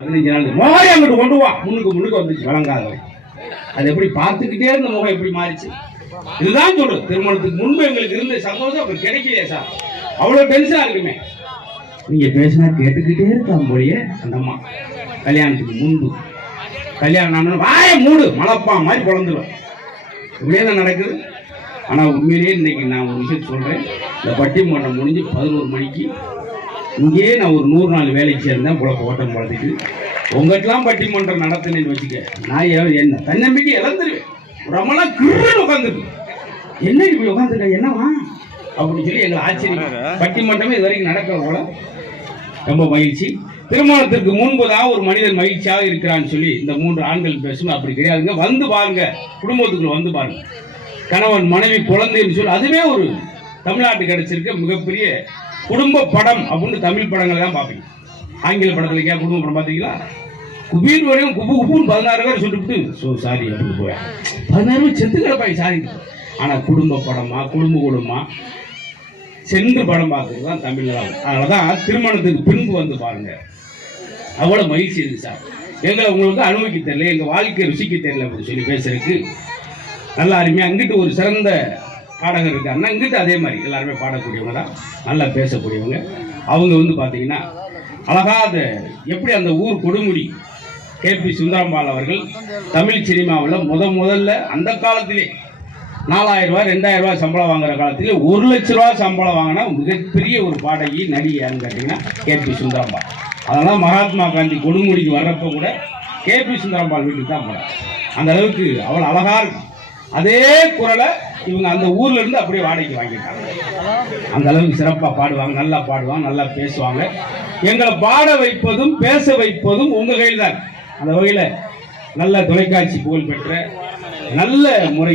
பதினஞ்சு நாள் மோரை அங்கிட்டு கொண்டு வா. முன்னுக்கு முன்னுக்கு வந்துச்சு வழங்காதவன். அது எப்படி பார்த்துக்கிட்டே இருந்த முகம் எப்படி மாறிச்சு? இதுதான் சொல்றது. திருமணத்துக்கு முன்பு எங்களுக்கு இருந்த சந்தோஷம் அப்ப கிடைக்கலையே சார். அவ்வளவு டென்ஷனா இருக்குமே. நீங்க பேசினா கேட்டுக்கிட்டே இருக்கான் போலயே அந்த அம்மா. கல்யாணத்துக்கு முன்பு. கல்யாணம் வாய மூடு மலப்பா மாதிரி குழந்துடும் இப்படியே தான் நடக்குது. ஆனா உண்மையிலேயே இன்னைக்கு நான் ஒரு விஷயம் சொல்றேன். இந்த பட்டிமன்றம் முடிஞ்சு பதினோரு மணிக்கு இங்கேயே நான் ஒரு நூறு நாள் வேலைக்கு சேர்ந்தேன் புழப்ப ஓட்டம் போகிறதுக்கு உங்கள்கிட்டலாம் பட்டிமன்றம் நடத்தினேன்னு வச்சுக்க நான் என்ன தன்னம்பிக்கை இழந்துருவேன். ஒரு அம்மாலாம் கிருன்னு உட்காந்துருக்கு. என்ன இப்படி உட்காந்துருக்க என்னவா? அப்படின்னு சொல்லி எங்களை ஆச்சரியம். பட்டிமன்றமே இது வரைக்கும் நடக்கிற போல. ரொம்ப மகிழ்ச்சி. திருமணத்திற்கு முன்பு தான் ஒரு மனிதன் மகிழ்ச்சியாக இருக்கிறான்னு சொல்லி இந்த மூன்று ஆண்கள் பேசும் அப்படி கிடையாதுங்க. வந்து பாருங்க. குடும்பத்துக்குள்ள வந்து பாருங்க. கணவன் மனைவி குழந்தைன்னு சொல்லி அதுவே ஒரு தமிழ்நாட்டுக்கு கிடைச்சிருக்க மிகப்பெரிய குடும்ப படம் அப்படின்னு தமிழ் படங்களை தான் பார்ப்பீங்க. ஆங்கில படத்துல ஏன் குடும்ப படம் பார்த்தீங்களா? குபீர் வரையும் குபு குபுன்னு பதினாறு பேர் சொல்லிவிட்டு ஸோ சாரி அப்படின்னு போய் பதினாறு பேர் செத்து கிடப்பாங்க சாரி. ஆனால் குடும்ப படமா குடும்ப குடும்பமா? சென்று படம் பார்க்கறது தான் தமிழில் தான். அதனால தான் திருமணத்துக்கு பின்பு வந்து பாருங்க. அவ்வளோ மகிழ்ச்சி இருக்கு சார். எங்களை உங்களுக்கு அனுபவிக்க தெரியல எங்கள் வாழ்க்கை ருசிக்க தெரியல அப்படின்னு சொல்லி பேசுறதுக்கு. நல்லா அருமையாக அங்கிட்டு ஒரு சிறந்த பாடகர் இருக்காருன்னா இங்கிட்ட அதே மாதிரி. எல்லாருமே பாடக்கூடியவங்க தான். நல்லா பேசக்கூடியவங்க. அவங்க வந்து பார்த்தீங்கன்னா அழகா அந்த எப்படி அந்த ஊர் கொடுமுடி கே. பி. அவர்கள் தமிழ் சினிமாவில் முத முதல்ல அந்த காலத்திலே நாலாயிரம் ரூபாய் ரெண்டாயிரம் ரூபாய் சம்பளம் வாங்குற காலத்திலே ஒரு லட்ச ரூபாய் சம்பளம் வாங்கினா மிகப்பெரிய ஒரு பாடகி நடிகையான்னு கேட்டிங்கன்னா கே. பி. சுந்தரம்பாள். அதெல்லாம் மகாத்மா காந்தி கொடுமுடிக்கு வர்றப்ப கூட கே. பி. சுந்தரம்பாள் வீட்டுக்கு தான் போனார் அந்த அளவுக்கு அவ்வளோ அழகாக இருக்கும். அதே குரலை இவங்க அந்த ஊர்ல இருந்து அப்படியே வாடகைக்கு வாங்கிட்டாங்க. அந்த அளவுக்கு சிறப்பாக பாடுவாங்க நல்லா பாடுவாங்க நல்லா பேசுவாங்க. எங்களை பாட வைப்பதும் பேச வைப்பதும் உங்க கையில் தான் அந்த வகையில் நல்ல தொலைக்காட்சி புகழ் பெற்ற நல்ல முறையில்